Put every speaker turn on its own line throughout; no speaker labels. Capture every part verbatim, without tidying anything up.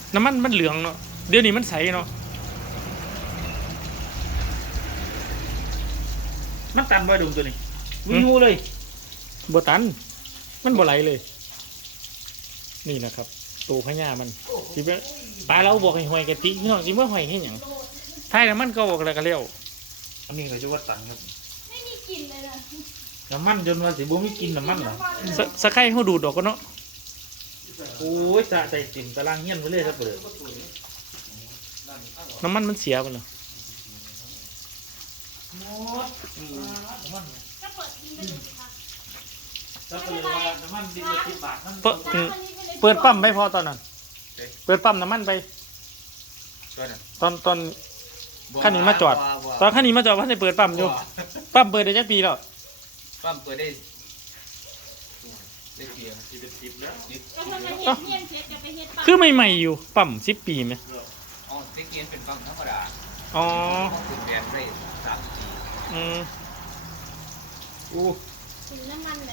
น้ำมันมันเหลืองเนาะเดี๋ยวนี้มันใสเนาะ
มันตันบ่ดุมตัวนี้วิวเลย
บ่ตันมันบ่ไหลเลยนี่นะครับตัวพญามันสิเป็นปลาเราบอกให้หอยกะติพี่น้องสิเมื่อหอยให้หยังท้ายน้ำมันก็บอกแล้วก็เลี้ยว
อันนี้ก็จะว่าตันครับ
ไม่มีกลิ่นเลยนะ
น้ำมันจนว่าสิบ่มีกินน้ำมันเหรอ
สสะไข่เขาดูดออกก็เนาะ
โอ้ยสะใจติ่มตารางเฮี้ยนไปเลยครับเปิด
น้ำมันมันเสียไปเลย
ก็เปิดกินไปเลยค่ะ
แล้วก็เลยว่าน้ำมันดิบละสิบบาทนั่น
เปิดเปิดปั๊มไม่พอตอนนั้นเปิดปั๊มน้ำมันไปตอนตอนขั้นนี้มาจอดตอนขั้นนี้มาจอดว่าจะเปิดปั๊มอยู่ปั๊มเปิดได้จักปีแล้ว
ปั๊มเปิดได้ได้เพียง
สิบสิบแล้ว
ก็ทำไมเห็ดเงี้ยนเสร็จจะไปเห็ดปลา
คือใหม่ๆอยู่ปั๊มสิบปีไหม
อ๋อเต็กเกียนเป็นปั๊มธรรมดา
อ๋อ
คือแบนได้สามปี
อืม
อู้
ถึงน้ำมันไหม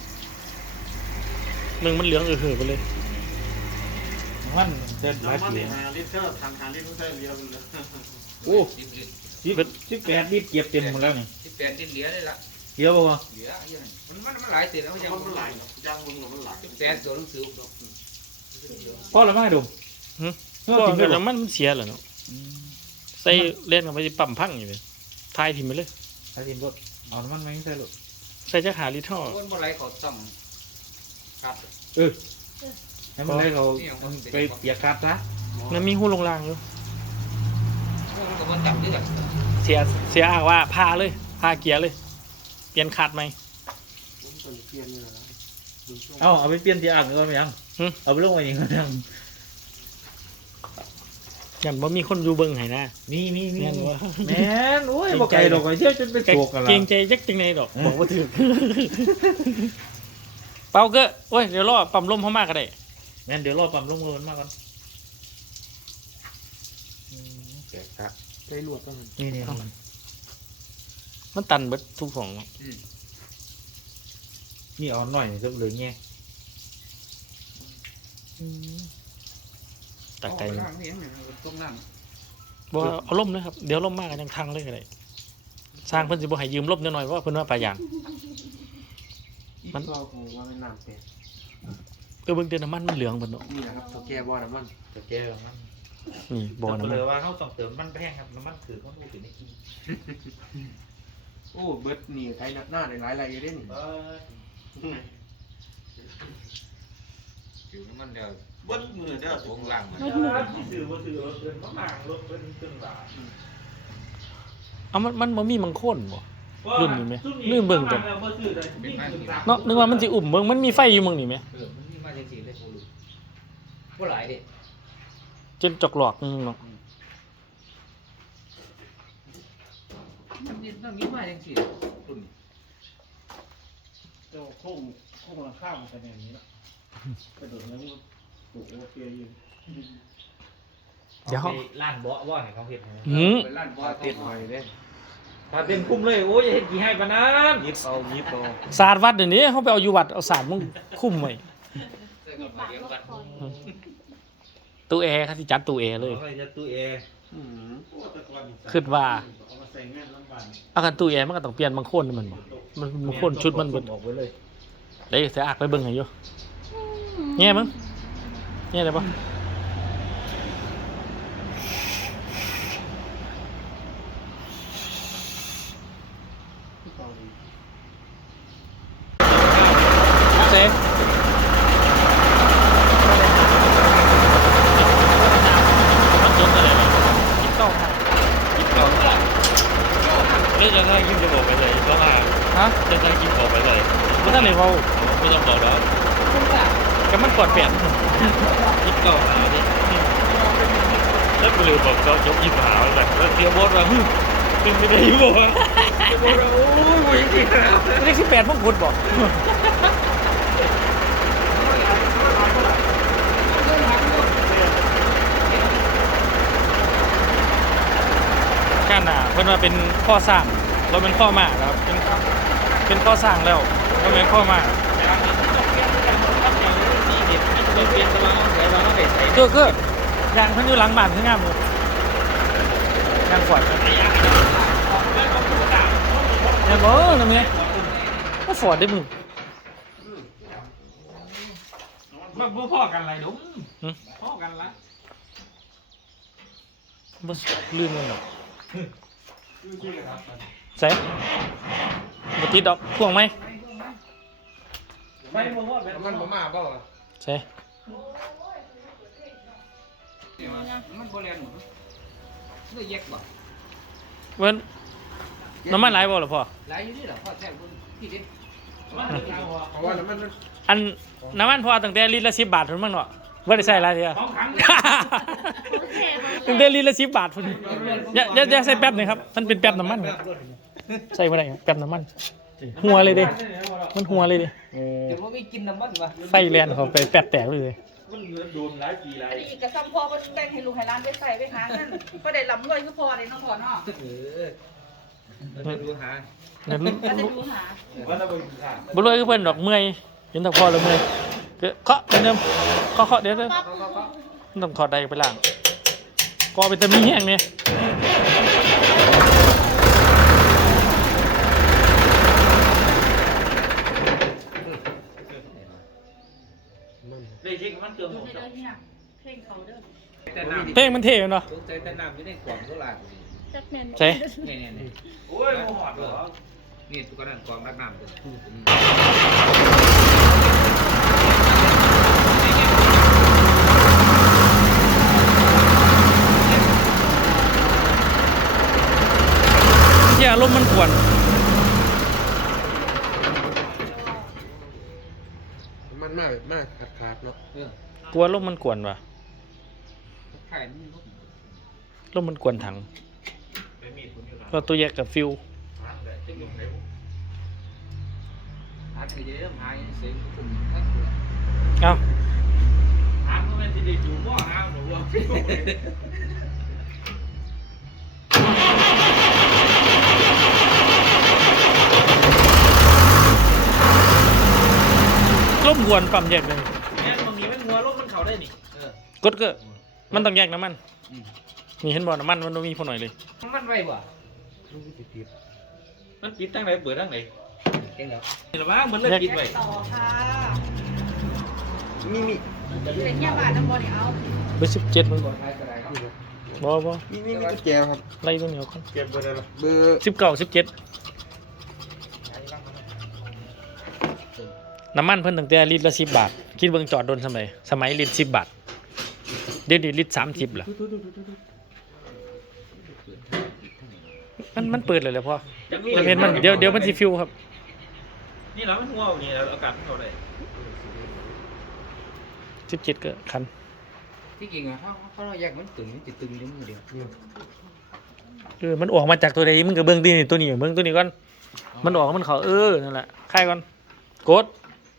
มึงมันเหลืองเออเหอไปเลย
น้ำมันเดินหลาย
น้ำมัน
ปี
หาลิตรก็ทางหาลิตรไม่ใช่เดียวกันเลย
โอ้
สิบลิตร
สิบสิบแปดลิตรเก็บเต็มหมดแล้วนี่
สิบแปดลิตรเหลือได้ละ
เยอะป่ะ
เหลือเยอะมันมันมันหลายติดแล้วมันยัง
มันไหลยางมึงมันไหล
สิบแปดตัวหนังสือ
พ่อละไม่ดู
ก็กันน้ำมันมันเสียเหรอเนาะใส่เล่นกันไปปั๊มพังอยู่เลยทายทิ้งไปเลย
ใส่ทีมรถเอาน้ำมันไม่ใส่รถ
ใส่จะหาลิท่อ
คนบ่ไรเขาต้องครับ
เออให้มันให้เราไปเปียกคัดซะ
มันมีหูลงรางอยู่
มันก็บ่จับด้วยกัน
เสียเสียอ้างว่าพาเลยพาเกียร์เลย เปลี่ยนคัดไหม
ผมเป็นเปลี่ยนเลยนะดูช่วง
เอาเอาไปเปลี่ยนที่อ่างก่อนไหมยังเอาไปลงไว้ยังยัง
ยันว่ามีคนอยู่เบิ้งให้นะ
มีมีมี
แม่นวะ
แม่นโอ้ยบอกไก่ดอกไก่เชี่ยวจนเป็นโศกกันละ
เกรงใจยักจังในดอกบอกว่าถือ เป่าเก็โอ้ยเดี๋ยวรอปั๊มลมเขามากก็ได้
แม่นเดี๋ยวรอปั๊มลงเงินมาก่อนแกะครับ
ใจหลวดก็มัน
นี่นี่
มันตันเบิดทุกของ
นี่เอาหน่อยก็เหลือเงี้ย
ตักไก่
ล่างนี่เนี่ยตรงนั้น
บ่เอาล่มเลยครับเดี๋ยวล่มมากกันยังทางเลยก็ได้สร้างเพิ่นสิบ่ให้ยืมล่มหน่อยๆเพราะว่าเพิ่นว่าปลายาง
มันเราของว่าเป็นน้ำเป็ด
เออเบิ่งเตือนน้ำมันมันเหลืองเบิดเนาะ
นี่นะครับตัวแก้บ่อน้ำมัน
จะแก้มัน
นี่บ่อน้ำ
เล
มัน
ยว่าเขาต้องเติมมันแพงครับน้ำมันถือเขาดูถึงได้กิน
โอ้เบิร์ดนี่ใครนับหน้าได้หลายไรอยู่เด้นี่
อยู่มันเดียว
เบิร์ดมือเด้อ
วงล่างมัน
ที่สื่อว่าสื่อรถเกินมะมางรถเป็นเครื่องด่า
เอามันมันบ่มีมังโคนบ่ รุ่นนี้ไหมลืมเบิ่งกัน
เป็นไม้
เนาะนึกว่ามันสิอุ่มเบิ่งมันมีไฟอยู่มึงนี่แหม
เออมันมีมาจริงๆเลยโอ้ลูกบ่หลายเด้
จนจอกหลอกนึงเนาะ
มันมีมันมีมาจริงๆรุ่น
เจ้าโค้งโค้งราคามันเป็นอย่างนี้ละกระโดดแล้วมันโอ้โหเฟียอยู่
เดี๋ยวเขา
ล้านเบาะว่าไหนเขาเห็น
หืม
ไปร้านบ่
ว่า
ติ
ติ
ด
ดหอยเด้
ถ้าเป็นคุ้มเลยโอ้ยอย่าเห็นกี่ให้ปะนั้น
ยิบเอายิบเอา
ศาสตร์วัดเดี๋ยวนี้เขาไปเอาอยู่วัดเอาศาสตร์มึงคุ้มไว้
ใส่กับมาเลี้ยงกัน
ตู้แอร์ครับที่จัดตู้แอร์เลย
เขาจะตู้แอร์
อืมโอ้แต่ก่อน
คิดว่า
เอามาใส่งานลำบาก
อาการตู้แอร์มันก็ต้องเปลี่ยนบางโคนมันบ่มันบางโคนชุดมันเบิด
ออกไปเลย
เด้เสียอักไปเบิ่งให้อยู่แง่มั้งแง่ได้ปะเซ่มันจนอะไรวะยิบเก้าห้ายิบเก้าห้า
เรื่องจะได้ยิ้มจะบอกไปเลยก็ว่า
ฮะ
จะได้ยิ้มบอกไปเลย
ไม่ทันเลยเว้า
ไม่ต้องบอกแล้ว
ก็มันกดเปลี่ยน
ยิ้มเก่าหาดิแล้วกูเลยบอกเขายกยิ้มหาแบบแล้วเตรียมบอสว่าฮึมึงไม่ได้ยิ้มบอกว่าเตรียมบอสว่าโอ้ยมึงจริงๆแล้ว
เลขสิบแปดพวกคุณบอกกันอ่ะเพิ่นว่าเป็นข้อสร้างเราเป็นข้อมากครับเป็นเป็นข้อสร้างแล้วเราเป็นข้อมาก
นี่เด็ดมันเปลี่ยนตารางใส่ตารางได้ใส่
คือคือยางเพิ่นอยู่หลังบ้านเพิ่นงามเลยยางฟอร์ดครับแม่บ่นำแม่บ่ฟอร์ดได้มึง
มันบ่พอกันไรดุ้ม
หึ
พอกันละ
บ่ลื่นมันหรอกใส่บ่ติดดอกพ่วงไหม
ไฟบ่พอแบบมันบ่มาเปล่า
ใส่
มันโบราณหมดเนื้อแยกบ่
เว้นน้ำมันหลายบ่ล่ะพ่อ
หลายอยู่นี่เหรอพ่อแท้บนพี่ดิ
เพราะว่าน้ำมัน
อันน้ำมันพ่อตั้งแต่ลิตรละสิบบาทพุ่นมั้งเนาะบ่ได้ใส่หลายเทีย
ของขัง
โอเคมัน
ตั้งแต่ลิตรละสิบบาทพุ่นอย่าอย่าอย่าใส่แป๊บหนึงครับมันเป็นแป๊บน้ำมันครับใส่บ่ได้ครับแป๊บน้ำมันหัวเลยเด้มันหัวเลยเด้
เดี๋ยวว่าไม่กินน้ำมันวะ
ไฟแลนเขาไปแป๊บแตกเลย
มันโดนหลายปีหลาย
อันนี้กระซ้ำพ่อก็แบ่งให้ลูกให้ร้านไปใส่ไปหาเงินก็ได้ลำรวยคือพ่อเลยน้องพ่อเนาะ
เออเราจะดูหา
นั่น
ก็จะดูหา
ว่าเราไปดูค่ะ
บ่รวยคือเพิ่นดอกเมื่อยเห็นแต่พ่อแล้วเมื่อยเด้อเคาะเหมือนเดิมเคาะเคาะเดี๋ยวเด้อต้องถอดใดไปล้างก็เป็นตะมีแห้งเนี่ย
ได้ชิคมันเกือบ
ดู
หมด
ในเด้อเนี่ยเพลงเขาเด้อ
แต่น้ำ
เพลงมันเท่เนาะ
ตกใจแต่น้ำไม่ได้กวางเท่าไหร่
จักแม่นบ่
ใช่
นี่นี่นี่
โอ้ยบ่หอดเหรอ
นี่ตุกนั้นกวางรักน้ำตัว
เหี้ยลมมันกวน
มันมากมากขาดขาดเนาะ
เออก
ลัวลมมันกวนว่ะ
ไข่นี่
ลมมันกวนถัง
ไม่มีคนอยู่หลัง
ก็ตัวแยกกับฟิว
ร้านแต่ที่อยู่ไหน
หาถือจะได้หาเสียงคุณทั้งตัว
เอ้า
หาเมื่อไหร่ที่ได้อยู่บ่หาหนูว่า
ลมกวนปั๊มแยกเลย
แม่บางทีมันหัวรถมันเข้าได้นี่
เออก
ดก็มันต้องแยกน้ำมัน
อืม
นี่เห็นบ่น้ำมันมันต้องมีพอหน่อยเลย
มันไว้บ่
มันปิดทางไหนเปิดทางไหน
เก่งแล้ว
นี่ละมั้งมันเลยปิดไว้
ต่อค่ะ
มีมี
เป็นแค่บาทน้ำบอลเนี่ยเอา
เบอร์สิบเจ็ดมึง
กวางไทยก็ได้ครับ
บ่บ่
มีมีมีกุญแจครับ
ไล่ตัวเหนียวก่อน
เก็บไว้ได้ละ
เบอร์
สิบเก้าสิบเจ็ดน้ำมันเพิ่นตั้งแต่ลิตรละสิบบาท คิดเบิ่งจอดโดนสมัยสมัยลิตรสิบบาท เดี๋ยวนี้ลิตรสามสิบล่ะมันมันเปิดเลยแหละพ่อจะเห็นมันเดี๋ยวเดี๋ยวมันสิฟิวครับ
นี่แล้วมันหัวอย่างนี้แล้วอากาศมันเข้าได้
สิบเจ็ดก็คัน
ที่จริงอ่ะเขาเขาเราแยกมันตึงมันติดตึงอยู่มือเดียว
เออมันออกมาจากตัวใดมึงก็เบิ่งตัวนี้ตัวนี้เบิ่งตัวนี้ก่อนมันออกมันเขาเออนั่นแหละค่ายก่อนกด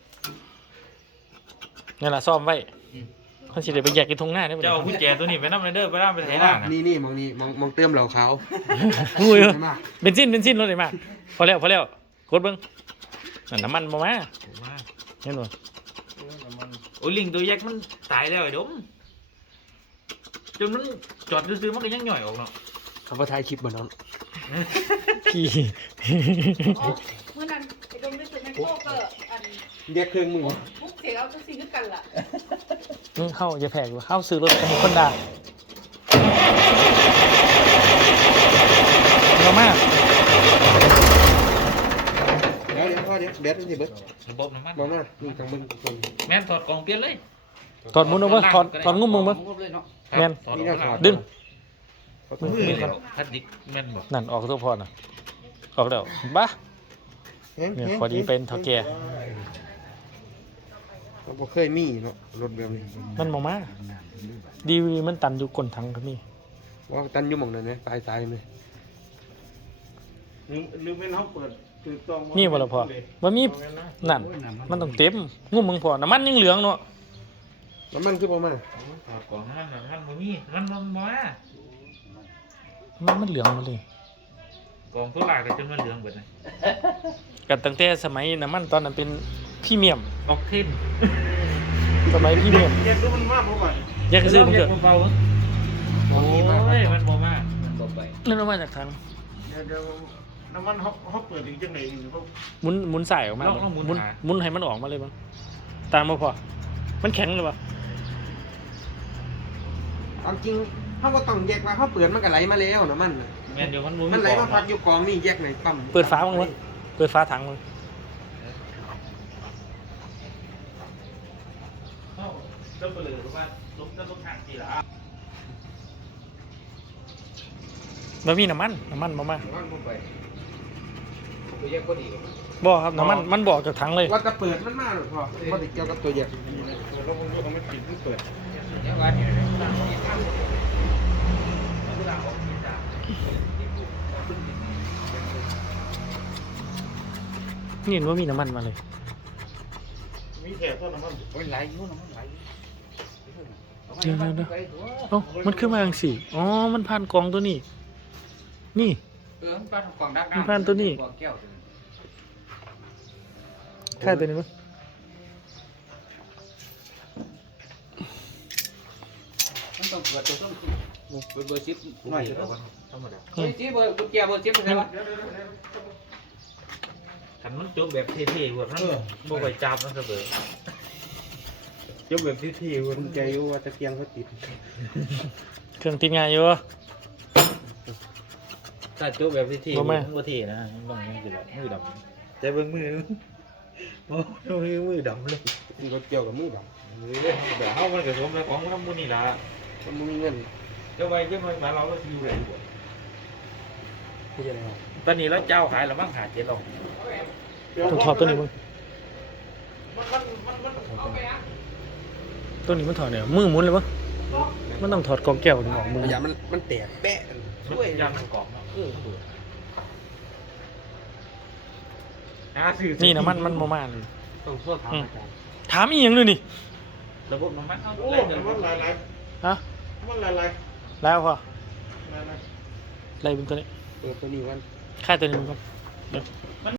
นั่นแหละซ่อมไว้เขาสิได้ไปแยกกินทงหน้าได้บ่
เจ้ากุญแจตัวนี้ไปนำเด้อไปนำไปไถนาน่ะ
นี่นี่มองนี่มองมองเติมเหล่าขาว
งูอยู่
มาก
เบนซินเบนซินรถได้มากพอแล้วพอแล้วกดเบิ่งนั่นน้ำมันบ่มาเห็นบ่
โอ้ลิงตัวแยกมันตายแล้วไอ้ดมจนมันจอดซื้อๆมันก็ยังหน่อยออกเนาะ
เขาไปถ่ายคลิปบ่น้อง
พี่
เมื่อนั้นไอ้ดมรู้สึกแม่โคเกอร์อัน
เรียกเครื่องมึง
มุกเสียงเอาจะซีคือกันล่ะ
มึงเข้าอย่าแพกอยู่เข้าซื้อรถไปให้คนด่าเอามาก
เดี๋ยวเดี๋ยวพ่อเดี๋ยวแบตมันสิเบิด
ระบบน้ำมัน
มองหน้านี่ทางมึงคน
แม่นถอดกล่องเปลี่ยนเลย
ถอดมุนออกมาถอดถอดงุ้มมึงมั้ง
งบเลยเนาะ
แม่น
ถอดออกมา
ดึง
มือมือครับพลาสติกแม่นบ่
นั่นออกตัวพอน่ะออกแล้วบ้า เนี่ยพอดีเป็นเท่าแก่
เราบ่เคยมีเนาะรถแบบนี้
มันบ่มาดีวีมันตันอยู่ก้นถังก็มี
ว่าตันอยู่หม่องนั้นไหมปลายสายไหม
ลืมลืมเป็นเขาเปิดถือตรง
มีบ่ล่ะพ่อบ่มีนั่นมันต้องเต็มงุ้มมึงพอน้ำมันยังเหลืองเนาะ
น้ำมันคือประมาณ
ถอดกล่องน้ำมันมันบ่มีมันบ่มา
มันมันเหลืองหมดเลย
กล่องตัวหลายก็จนมันเหลืองเบิดเลย
กันตั้งแต่สมัยน้ำมันตอนนั้นเป็นพรีเมียม
ออกเทน
สมัยพรีเมียม
แยกตัวมันมากกว่าก่อน
อ
แยกซื้อมันเกิด
เบาๆโอ้ยมันบ่มาก
มันบ่ไป
นั่นเอามาจากทาง
เดี๋ยวเดี๋ยวน้ำมันเขาเขาเปิดอีกจังไหนอยู่เขา
หมุนหมุนใส่ออกมาหมุนหมุนให้มันออกมาเลยมันตามมาพอมันแข็งเลยปะ
เอาจริงเขาก็ต้องแยกว่าเขาเปิดมันก็ไหลมาแล้วนะมัน
แม่นเดี๋ยวมันบ่
มันไหลมาพักอยู่กองนี่แยกไหนปั๊ม
เปิดฟ้าบ้างมั้ยเปิดฟ้าถังมั้ง
ก็เปลือกว่าลุกก็ลุกทางทีละ
มันมีน้ำมันน้ำมันมามา
มันบ่ไปตัวแยกก็ดีกว่า
บ่ครับน้ำมันมันบอกจากถังเลย
ว่าจะเปิดมันมาหรือเปล่าเพราะติดเกี่ยวกับตัวแยก
แล้วผมก็ไม่ปิดไม่เปิด
เดี๋ยวว่าเนี่ย
นี่เห็นว่ามีน้ำมันมาเลย
มีแค่เท่าน้ำมัน
โอ้ยไหลอยู่นะมันไหล
เดี๋ยวเดี๋ยวเดี๋ยวเอ้ามันขึ้นมาอย่างสี่อ๋อมันผ่านกองตัวนี้ นี่
เออมันปลาทองกองดัก
มันผ่านตัวนี้
แก้วตัวนี้
ค่าตัวนี้มั้ย
มันต้องเปิดตัวต้องเปิดเบอร์สิบหน่อยเนาะ
ธรรมดา
เบอร์สิบเบอร์กุญแจเบอร์สิบเป็นไงวะ
คันมันจบแบบเท่ๆแบบนั้นบ่ค่อยจับมันก็เบิดจบแบบเท่ๆ
คุณใจอยู่ว่าตะเกียงเขาติด
เครื่องติดงานอยู่
ถ้าจบแบบเท่ๆ
บ่
มัน
แม่
บ่เท่นะมันต้องมันสิละมือดำใจเบิ่งมือโอ้ยมือดำเลย
มันก็เกี่ยวกับมือแบบ
เฮ้ยเดี๋ยวเฮามันก็สมแล้วของมันมื้อนี้ล่ะ
มันไม่มีเงิน
เดี๋ยวไปเดี๋ยวไปบ้านเราก็สิอยู่ได้บ่
ที่จะได้
ตอนนี้แล้วเจ้าขายแล้วมั้งหาเจ็ดหรอก
ต้องถอดตัวนี้มั้งตัวนี้มันถอดเนี่ยมือหมุนเลยมั้งมันต้องถอดกองแก้วถึงออกมือ
อย่ามันมันแตกแปะ
ช่วยยันกล่องเนาะเออหาซื้อ
นี่น้ำมันมันมามาเลย
ต้องโทษถามอาจารย์
ถามอีกอย่างเลยนี่
ระบบน้ำมันเอา
โอ้
แรง
น้ำมันหลายหลาย
ฮะ
น้ำมันหลายหลาย
แล้วพอ
หลายหลาย
อะไรเป็นตัวนี้
เปิดตัวนี้วัน
ค่ายตัวนี้มันก่อน